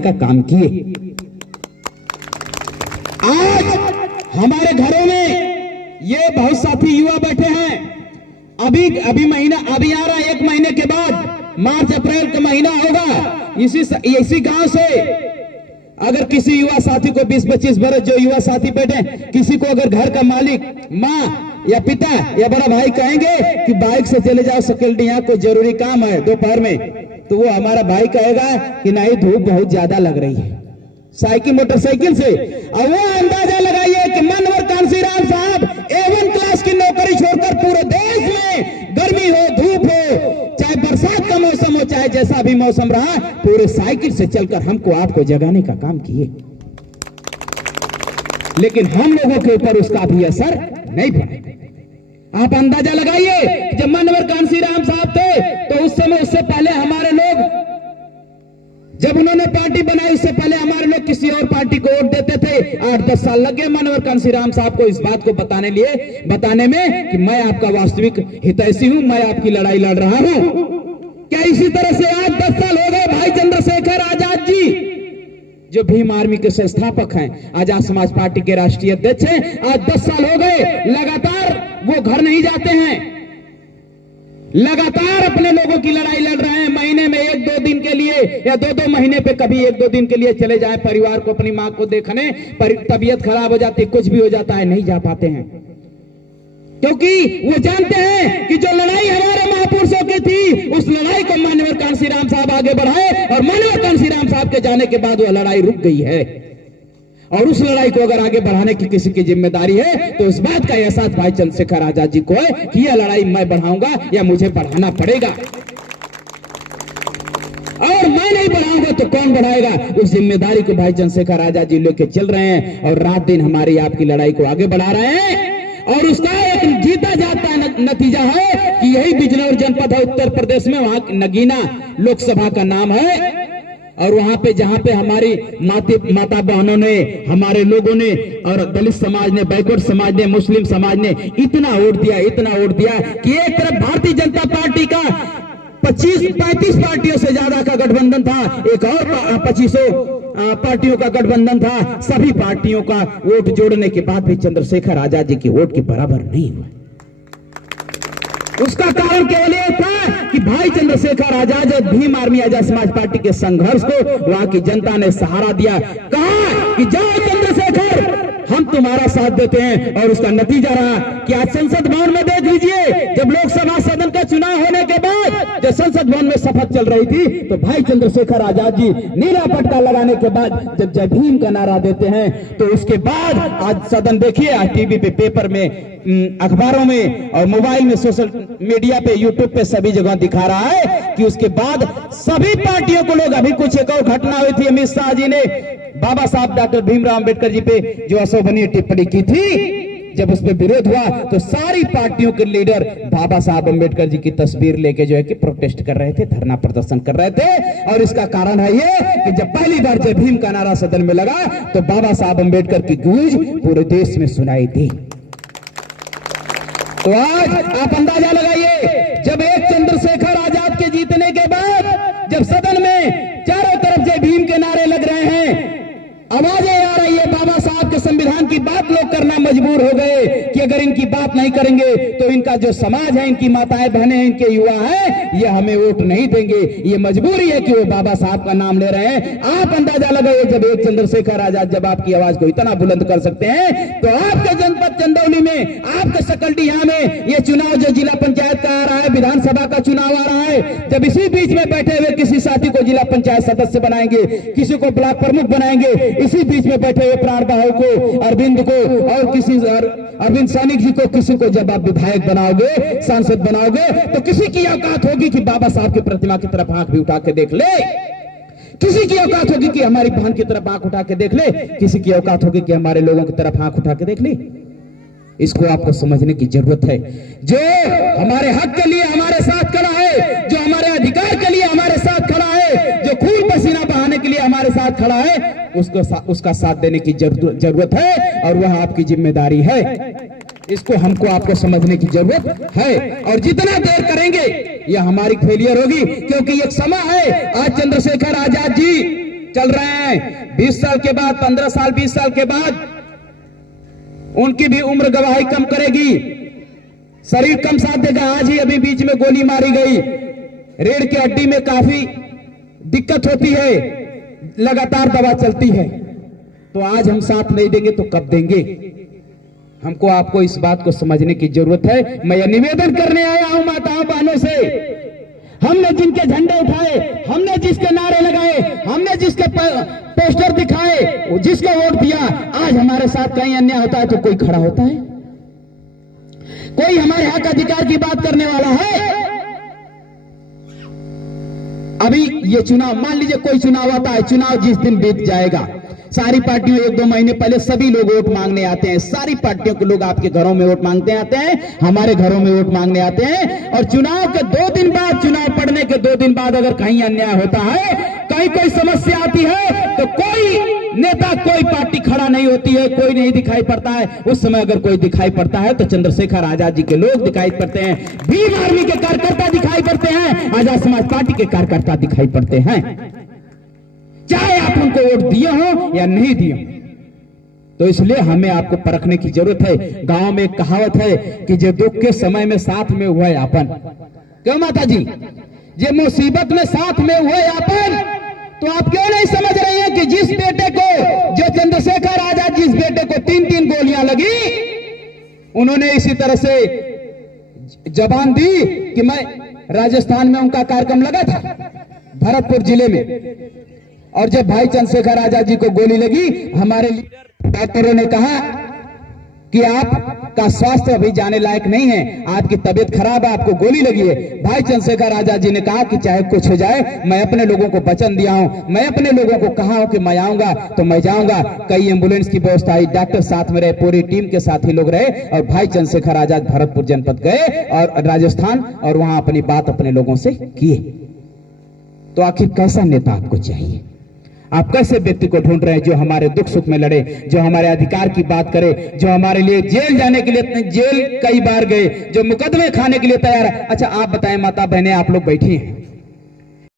का काम किए। आज हमारे घरों में ये बहुत साथी युवा बैठे हैं। अभी महीना अभी आ रहा है, 1 महीने के बाद मार्च अप्रैल का महीना होगा। इसी गांव से अगर किसी युवा साथी को 20-25 बरस जो युवा साथी बैठे, किसी को अगर घर का मालिक माँ या पिता या बड़ा भाई कहेंगे कि बाइक से चले जाओ सकेल्डी, यहाँ कोई जरूरी काम है दोपहर में, तो वो हमारा भाई कहेगा कि नहीं धूप बहुत ज्यादा लग रही है, साइकिल मोटरसाइकिल से। और वो अंदाजा लगाइए कि मनोहर कांशीराम साहब A1 क्लास की नौकरी छोड़कर पूरे देश में गर्मी हो धूप हो, चाहे बरसात का मौसम हो, चाहे जैसा भी मौसम रहा, पूरे साइकिल से चलकर हमको आपको जगाने का काम किए। लेकिन हम लोगों के ऊपर उसका भी असर नहीं पड़ा। आप अंदाजा लगाइए, जब मनोहर कांशीराम साहब थे तो उस समय, उससे पहले हमारे लोग, जब उन्होंने पार्टी बनाई उससे पहले हमारे लोग किसी और पार्टी को वोट देते थे। 8-10 साल लग गए मनोहर कांशीराम साहब को इस बात को बताने में कि मैं आपका वास्तविक हितैषी हूं, मैं आपकी लड़ाई लड़ रहा हूं। क्या इसी तरह से आज 10 साल हो गए भाई चंद्रशेखर आजाद जी, जो भीम आर्मी के संस्थापक हैं, आजाद समाज पार्टी के राष्ट्रीय अध्यक्ष हैं, आज 10 साल हो गए लगातार वो घर नहीं जाते हैं, लगातार अपने लोगों की लड़ाई लड़ रहे हैं। महीने में 1-2 दिन के लिए या 2-2 महीने पे कभी 1-2 दिन के लिए चले जाए परिवार को, अपनी मां को देखने, पर तबीयत खराब हो जाती, कुछ भी हो जाता है, नहीं जा पाते हैं, क्योंकि वो जानते हैं कि जो लड़ाई हमारे महापुरुषों की थी, उस लड़ाई को मनोहर कांशीराम साहब आगे बढ़ाए, और मनोहर कांशीराम साहब के जाने के बाद वो लड़ाई रुक गई है। और उस लड़ाई को अगर आगे बढ़ाने की किसी की जिम्मेदारी है तो इस बात का एहसास भाई चंद्रशेखर आजाद जी को है कि यह लड़ाई मैं बढ़ाऊंगा या मुझे बढ़ाना पड़ेगा, और मैं नहीं बढ़ाऊंगा तो कौन बढ़ाएगा। उस जिम्मेदारी को भाई चंद्रशेखर आजाद जी लेके चल रहे हैं और रात दिन हमारी आपकी लड़ाई को आगे बढ़ा रहे हैं। और उसका एक जीता जाता नतीजा है कि यही बिजनौर जनपद है उत्तर प्रदेश में, वहां नगीना लोकसभा का नाम है। और वहां पे जहां पे हमारी माता बहनों ने, हमारे लोगों ने, और दलित समाज ने, बैकवर्ड समाज ने, मुस्लिम समाज ने इतना वोट दिया कि एक तरफ भारतीय जनता पार्टी का 35 पार्टियों से ज्यादा का गठबंधन था, एक और 2500 पार्टियों का गठबंधन था। सभी पार्टियों का वोट जोड़ने के बाद भी चंद्रशेखर आजाद जी की वोट के बराबर नहीं हुआ। उसका कारण केवल यह था कि भाई चंद्रशेखर आजाद और भीम आर्मी आजाद समाज पार्टी के संघर्ष को वहां की जनता ने सहारा दिया, कहा कि जाओ चंद्रशेखर हम तुम्हारा साथ देते हैं। और उसका नतीजा रहा कि आज संसद भवन में देख लीजिए, जब लोकसभा सदन का चुनाव होने के बाद जब संसद भवन में शपथ चल रही थी, तो भाई चंद्रशेखर आजाद जी नीला पट्टा लगाने के बाद जब जय भीम का नारा देते हैं, तो उसके बाद आज सदन देखिए, आज टीवी पे, पेपर में, अखबारों में और मोबाइल में, सोशल मीडिया पे, यूट्यूब पे सभी जगह दिखा रहा है कि उसके बाद सभी पार्टियों को लोग, अभी कुछ एक और घटना हुई थी, अमित शाह जी ने बाबा साहब डॉक्टर भीमराव अंबेडकर जी पे जो अशोभनीय टिप्पणी की थी, जब उसमें विरोध हुआ तो सारी पार्टियों के लीडर बाबा साहब अंबेडकर जी की तस्वीर लेके जो है कि प्रोटेस्ट कर रहे थे, धरना प्रदर्शन कर रहे थे। और इसका कारण है ये कि जब पहली बार जय भीम का नारा सदन में लगा तो बाबा साहब अंबेडकर की गूंज पूरे देश में सुनाई दी। तो आज आप अंदाजा लगाइए, जब एक चंद्रशेखर आजाद के जीतने के बाद जब सदन में चारों तरफ जय भीम के नारे लग रहे हैं, आवाजें आ रही है, बाबा साहब के संविधान की बात लोग करना मजबूर हो गए कि अगर इनकी बात नहीं करेंगे तो इनका जो समाज है, इनकी माताएं बहनें हैं, इनके युवा हैं, ये हमें वोट नहीं देंगे। ये मजबूरी है कि वो बाबा साहब का नाम ले रहे हैं। आप अंदाजा लगाइए, जब एक चंद्रशेखर आजाद जब आपकी आवाज को इतना बुलंद कर सकते हैं, तो आपके जनपद चंदौली में, आपके सकलडीहा में ये चुनाव जो जिला पंचायत का आ रहा है, विधानसभा का चुनाव आ रहा है, जब इसी बीच में बैठे हुए किसी साथी को जिला पंचायत सदस्य बनाएंगे, किसी को ब्लॉक प्रमुख बनाएंगे, इसी बीच में बैठे हुए प्राण बहाव को, अरविंद को, और किसी अरविंद सैनिक जी को, किसी को जब आप विधायक बनाओगे, सांसद बनाओगे, तो किसी की औकात होगी कि बाबा साहब की प्रतिमा की तरफ आंख भी उठा के देख ले, किसी की औकात होगी कि हमारी बहन की तरफ आंख उठा के देख ले, किसी की औकात होगी कि हमारे लोगों की तरफ आंख उठा के देख ले। इसको आपको समझने की जरूरत है। जो हमारे हक के लिए हमारे साथ खड़ा है, जो हमारे अधिकार के लिए हमारे साथ खड़ा है, जो खून पसीना बहाने के लिए हमारे साथ खड़ा है, उसका साथ देने की जरूरत है, और वह आपकी जिम्मेदारी है। इसको हमको आपको समझने की जरूरत है। और जितना देर करेंगे यह हमारी फेलियर होगी, क्योंकि एक समय है, आज चंद्रशेखर आजाद जी चल रहे हैं। 20 साल के बाद, 15 साल, 20 साल के बाद उनकी भी उम्र गवाही कम करेगी, शरीर कम साथ देगा। आज ही अभी बीच में गोली मारी गई, रीढ़ की हड्डी में काफी दिक्कत होती है, लगातार दवा चलती है। तो आज हम साथ नहीं देंगे तो कब देंगे? हमको आपको इस बात को समझने की जरूरत है। मैं यह निवेदन करने आया हूं माताओं बहनों से, हमने जिनके झंडे उठाए, हमने जिसके नारे लगाए, हमने जिसके पोस्टर दिखाए, जिसको वोट दिया, आज हमारे साथ कहीं अन्याय होता है तो कोई खड़ा होता है? कोई हमारे हक अधिकार की बात करने वाला है? अभी ये चुनाव, मान लीजिए कोई चुनाव आता है, चुनाव जिस दिन बीत जाएगा, सारी पार्टियों 1-2 महीने पहले सभी लोग वोट मांगने आते हैं। सारी पार्टियों के लोग आपके घरों में वोट मांगते आते हैं, हमारे घरों में वोट मांगने आते हैं। और चुनाव के 2 दिन बाद, चुनाव पड़ने के 2 दिन बाद अगर कहीं अन्याय होता है, कहीं कोई समस्या आती है, तो कोई नेता, कोई पार्टी खड़ा नहीं होती है, कोई नहीं दिखाई पड़ता है। उस समय अगर कोई दिखाई पड़ता है तो चंद्रशेखर आजाद जी के लोग दिखाई पड़ते हैं, भीम आर्मी के कार्यकर्ता दिखाई पड़ते हैं, आजाद समाज पार्टी के कार्यकर्ता दिखाई पड़ते हैं, चाहे आप उनको वोट दिए हो या नहीं दिए हो। तो इसलिए हमें आपको परखने की जरूरत है। गांव में एक कहावत है कि जो दुख के समय में साथ में हुआ यापन, क्यों माता जी, ये मुसीबत में साथ में हुए यापन, तो आप क्यों नहीं समझ रहे हैं कि जिस बेटे को, जो चंद्रशेखर आजाद जिस बेटे को 3-3 गोलियां लगी, उन्होंने इसी तरह से जबान दी कि मैं, राजस्थान में उनका कार्यक्रम लगा था भरतपुर जिले में, और जब भाई चंद्रशेखर आजाद जी को गोली लगी, हमारे डॉक्टरों ने कहा कि आपका स्वास्थ्य अभी जाने लायक नहीं है, आपकी तबीयत खराब है, आपको गोली लगी है। भाई चंद्रशेखर आजाद जी ने कहा कि चाहे कुछ हो जाए, मैं अपने लोगों को वचन दिया हूं, मैं अपने लोगों को कहा हूं कि मैं आऊंगा तो मैं जाऊंगा। कई एम्बुलेंस की व्यवस्था आई, डॉक्टर साथ में रहे, पूरी टीम के साथ ही लोग रहे, और भाई चंद्रशेखर आजाद भरतपुर जनपद गए और राजस्थान, और वहां अपनी बात अपने लोगों से किए। तो आखिर कैसा नेता आपको चाहिए? आप कैसे व्यक्ति को ढूंढ रहे हैं जो हमारे दुख सुख में लड़े, जो हमारे अधिकार की बात करे, जो हमारे लिए जेल जाने के लिए, जेल कई बार गए, जो मुकदमे खाने के लिए तैयार है? अच्छा आप बताएं माता बहनें, आप लोग बैठी हैं,